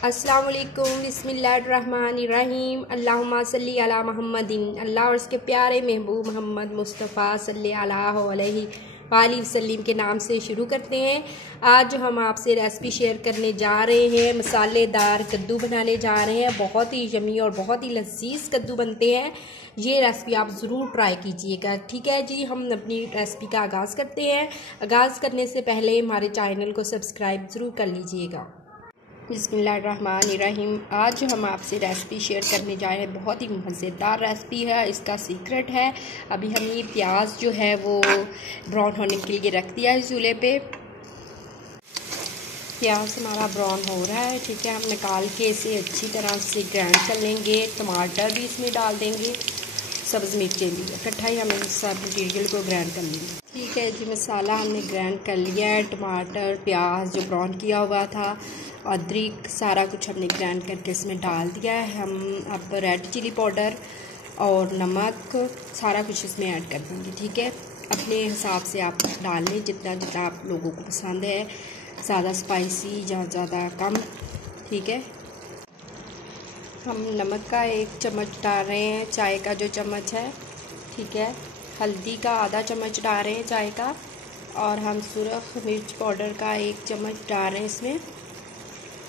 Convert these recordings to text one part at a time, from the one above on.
अस्सलाम वालेकुम, बिस्मिल्लाहिर्रहमानिर्रहीम, अल्लाहुम्मा सल्ली अला मुहम्मदिन। अल्लाह और उसके प्यारे महबूब मोहम्मद मुस्तफ़ा सल्लल्लाहु अलैहि वसल्लम के नाम से शुरू करते हैं। आज हम आपसे रेसिपी शेयर करने जा रहे हैं, मसालेदार कद्दू बनाने जा रहे हैं। बहुत ही यमी और बहुत ही लजीज कद्दू बनते हैं। ये रेसिपी आप ज़रूर ट्राई कीजिएगा। ठीक है जी, हम अपनी रेसिपी का आगाज़ करते हैं। आगाज़ करने से पहले हमारे चैनल को सब्सक्राइब ज़रूर कर लीजिएगा। बिस्मिल्लाहिर्रहमानिर्रहीम। आज हम आपसे रेसिपी शेयर करने जा रहे हैं। बहुत ही मज़ेदार रेसिपी है, इसका सीक्रेट है। अभी हमने ये प्याज जो है वो ब्राउन होने के लिए रख दिया है चूल्हे पे। प्याज हमारा ब्राउन हो रहा है, ठीक है। हम निकाल के इसे अच्छी तरह से ग्राइंड कर लेंगे। टमाटर भी इसमें डाल देंगे, सब्ज़ मिर्चें भी, इकट्ठा ही हम इन सब मटीरियल को ग्राइंड कर लेंगे। ठीक है जी, मसाला हमने ग्राइंड कर लिया है। टमाटर, प्याज जो ब्राउन किया हुआ था, अदरक, सारा कुछ हमने ग्राइंड करके इसमें डाल दिया है। हम अब रेड चिली पाउडर और नमक सारा कुछ इसमें ऐड कर देंगे। ठीक है, अपने हिसाब से आप डाल लें, जितना जितना आप लोगों को पसंद है, ज़्यादा स्पाइसी या ज़्यादा कम। ठीक है, हम नमक का 1 चम्मच डाल रहे हैं, चाय का जो चम्मच है। ठीक है, हल्दी का आधा चम्मच डाल रहे हैं चाय का, और हम सुरख मिर्च पाउडर का 1 चम्मच डाल रहे हैं इसमें,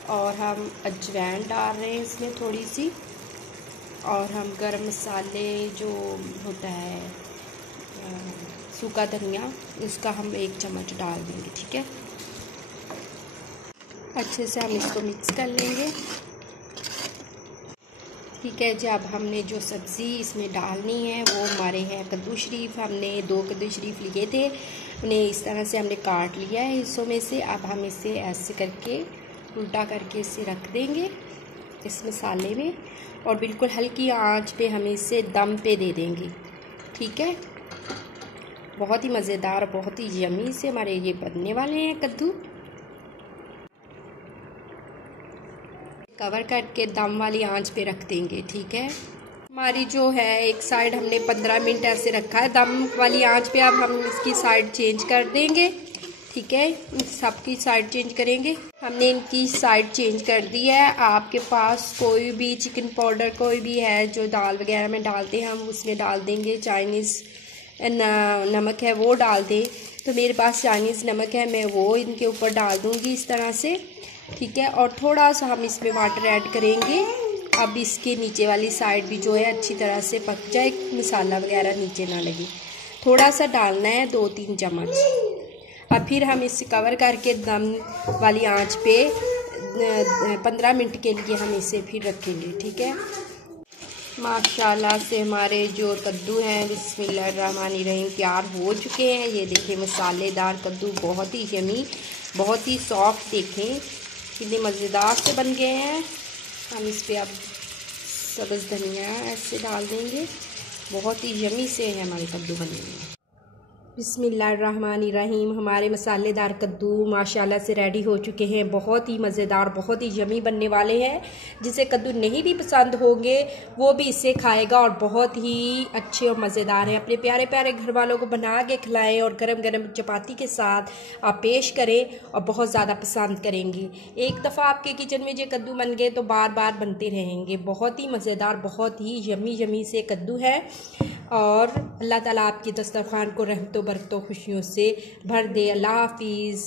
और हम अजवाइन डाल रहे हैं इसमें थोड़ी सी, और हम गरम मसाले जो होता है सूखा धनिया, उसका हम 1 चम्मच डाल देंगे। ठीक है, अच्छे से हम इसको मिक्स कर लेंगे। ठीक है जी, अब हमने जो सब्ज़ी इसमें डालनी है वो हमारे हैं कद्दू शरीफ। हमने 2 कद्दू शरीफ लिए थे, उन्हें इस तरह से हमने काट लिया है हिस्सों में से। अब हम इसे ऐसे करके उल्टा करके इसे रख देंगे इस मसाले में, और बिल्कुल हल्की आंच पे हम इसे दम पे दे देंगे। ठीक है, बहुत ही मज़ेदार, बहुत ही यमी से हमारे ये बनने वाले हैं कद्दू। कवर करके दम वाली आंच पे रख देंगे। ठीक है, हमारी जो है एक साइड हमने 15 मिनट ऐसे रखा है दम वाली आंच पे। अब हम इसकी साइड चेंज कर देंगे। ठीक है, सबकी साइड चेंज करेंगे। हमने इनकी साइड चेंज कर दी है। आपके पास कोई भी चिकन पाउडर कोई भी है जो दाल वगैरह में डालते हैं, हम उसमें डाल देंगे। चाइनीज़ नमक है वो डाल दें, तो मेरे पास चाइनीज़ नमक है, मैं वो इनके ऊपर डाल दूँगी इस तरह से। ठीक है, और थोड़ा सा हम इसमें वाटर ऐड करेंगे। अब इसके नीचे वाली साइड भी जो है अच्छी तरह से पक जाए, मसाला वगैरह नीचे ना लगे। थोड़ा सा डालना है, 2-3 चम्मच। अब फिर हम इसे कवर करके दम वाली आंच पे 15 मिनट के लिए हम इसे फिर रखेंगे। ठीक है, माशाल्लाह से हमारे जो कद्दू हैं बिस्मिल्लाहिर्रहमानिर्रहीम तैयार हो चुके हैं। ये देखें, मसालेदार कद्दू, बहुत ही यमी, बहुत ही सॉफ्ट। देखें कितने मज़ेदार से बन गए हैं। हम इस पर अब सब्ज़ धनिया ऐसे डाल देंगे। बहुत ही यमी से है हमारे कद्दू बने हुए। बिस्मिल्लाहिर्रहमानिर्रहीम, हमारे मसालेदार कद्दू माशाल्लाह से रेडी हो चुके हैं। बहुत ही मज़ेदार, बहुत ही यमी बनने वाले हैं। जिसे कद्दू नहीं भी पसंद होंगे वो भी इसे खाएगा, और बहुत ही अच्छे और मज़ेदार हैं। अपने प्यारे प्यारे घर वालों को बना के खिलाएं और गरम गरम चपाती के साथ आप पेश करें, और बहुत ज़्यादा पसंद करेंगे। एक दफ़ा आपके किचन में ये कद्दू बन गए तो बार बार बनते रहेंगे। बहुत ही मज़ेदार, बहुत ही यमी यमी से कद्दू है, और अल्लाह ताला आपकी दस्तरखान को रहमतों बरकतों खुशियों से भर दे। अल्लाह हाफिज़।